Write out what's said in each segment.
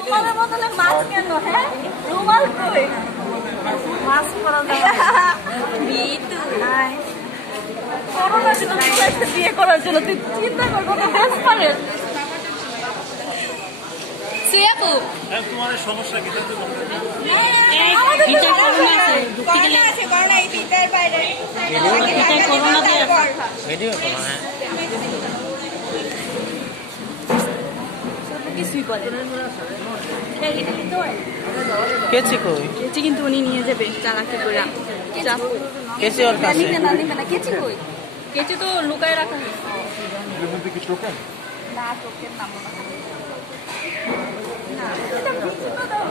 তোমাদের বদলে মাছ কেন? হ্যাঁ, রুমাল কই? মাছ পরা যাবে বিটু নাই করোনার জন্য একটা বিয়ে করার জন্য তুই চিন্তা কর কত ডেসপারেট। সিয়াপু তোমাদের সমস্যা কি? ভিতরে করোনা আছে, ঢুকতে গেলে আছে করোনা এই ভিতর বাইরে ভিতরে করোনা দিয়ে ভিডিও করো। হ্যাঁ কিছুই বলে কেচি কই? কেচি কিন্তু উনি নিয়ে যাবে চালাকি করে চাপ কেচি ওর কাছে নিবে না কেচি কই? কেচি তো লুকায় রাখা হয়েছে। এর মধ্যে কি টোকেন? না টোকেন নাম না না এটা ভিডিও দাও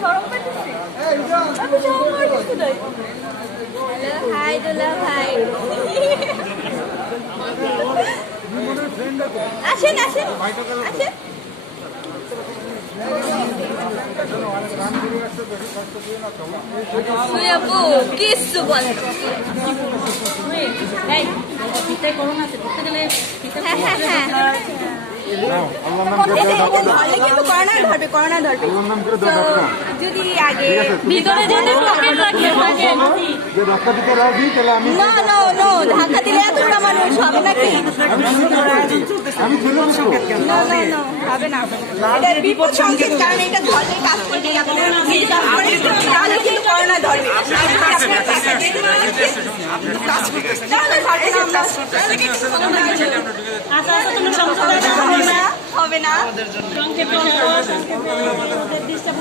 শরম পেতেছি আমি শরম পেতেছি নাই। হ্যালো হাই দুলা ভাই আসেন আসেন আসেন আপু কিচ্ছু বলে করোনা আছে ঢুকতে গেলে করোনা ধরবে যদি আগে ভিতরে যদি পকেট রাখলে থাকে যে ধাক্কা দিতে রাজি তাহলে আমি না না নো ঢাকা দিলে এতটা মানুষ হবে নাকি? আমি ছিলাম তো। না না না হবে না এটা বিপদ সংকেত কারণ এটা ধরলে কাজ করতে তাহলে কিন্তু করোনা ধরবে হবে না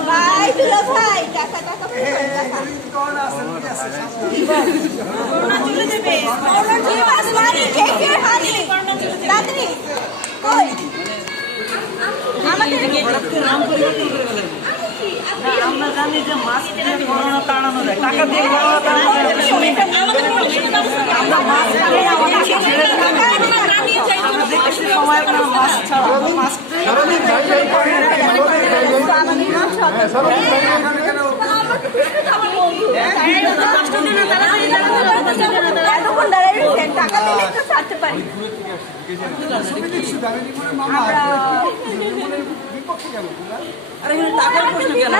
ভাই দুলা ভাই টাকা টাকা করোনা চলে যাবে করোনা চলে আসমানি কেকের হানি দাদি কই আমাদের নাম পরিবর্তন করে ফেলেন। আমরা জানি যে মাস্ক দিয়ে করোনা তাড়ানো যায়, টাকা দিয়ে করোনা তাড়ানো যায়। আমরা মাস্ক দিয়ে আমাদের সময় আপনার মাস্ক ছাড়া মাস্ক টাকা দিলে তো ছাড়তে পারি টাকার প্রশ্ন কেন?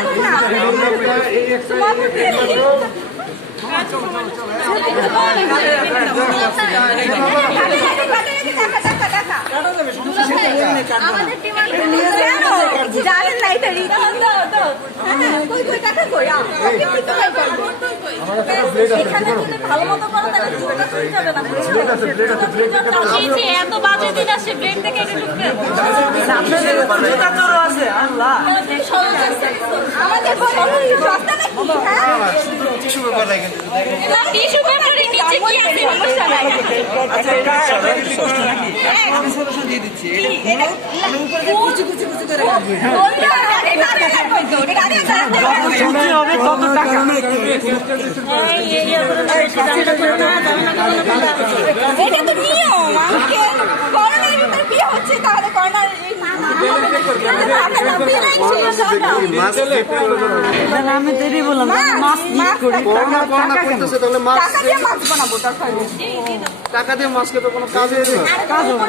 জানেন না এটা টাকা কই ভালো মতো করো এত বাজে দিন আসছে ব্রেন থেকে এটা ঢুকবে আছে আল্লাহ আমাদের রাস্তা নাকি টিস্যু পেপার লাগে টিস্যু পেপারের নিচে কি আছে সমস্যা নাই আমি সলিউশন দিয়ে দিচ্ছি। আমি উপরে কুচি কুচি কুচি করে রাখবো। কুচি হবে তত টাকা। এটা তো নিয়ম আমাকে করোনার ভিতরে বিয়ে হচ্ছে তাহলে করোনার আমি দেরি বললাম মাস্ক ইউজ করি। করোনা করতেছে তাহলে মাস্ক বানাবো টাকা দিয়ে মাস্কে তো কোনো কাজে না। কাজ হবে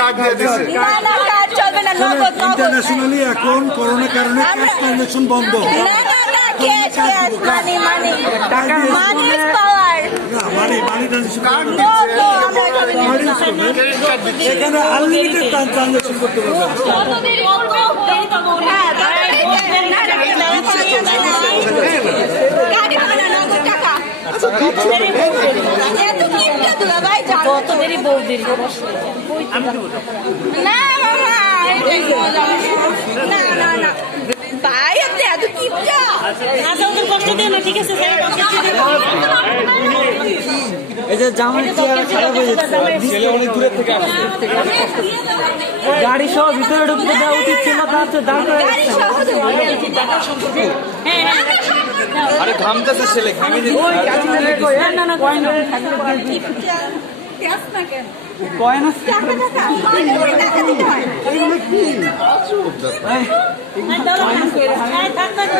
কার্ড দিয়ে দিছে। ইন্টারন্যাশনালি এখন করোনার কারণে ক্যাশ ট্রানজাকশন বন্ধ। মানি ট্রানজাকশন এখানে আনলিমিটেড ট্রানজাকশন করতে পারবেন। যত দেরি বউ দেরি না না না না ভাই আপনি এত কি ওদের কষ্ট দিও না ঠিক আছে এই যে জামার চেয়ার খারাপ হয়ে যাচ্ছে, অনেক দূরের থেকে আসছে, গাড়ি সহ ভিতরে ঢুকতে দেওয়া উচিত ছিল, তার দাঁড় করে আরে ঘামতেছে ছেলে ঘামে না না ক্যাশ না কেন? কয়েন আছে টাকা দিতে হয়।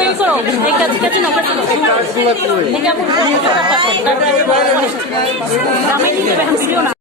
এই করো, এই কাজ নকল করো। কার্ডগুলো কই? এটা আমি ভিডিও না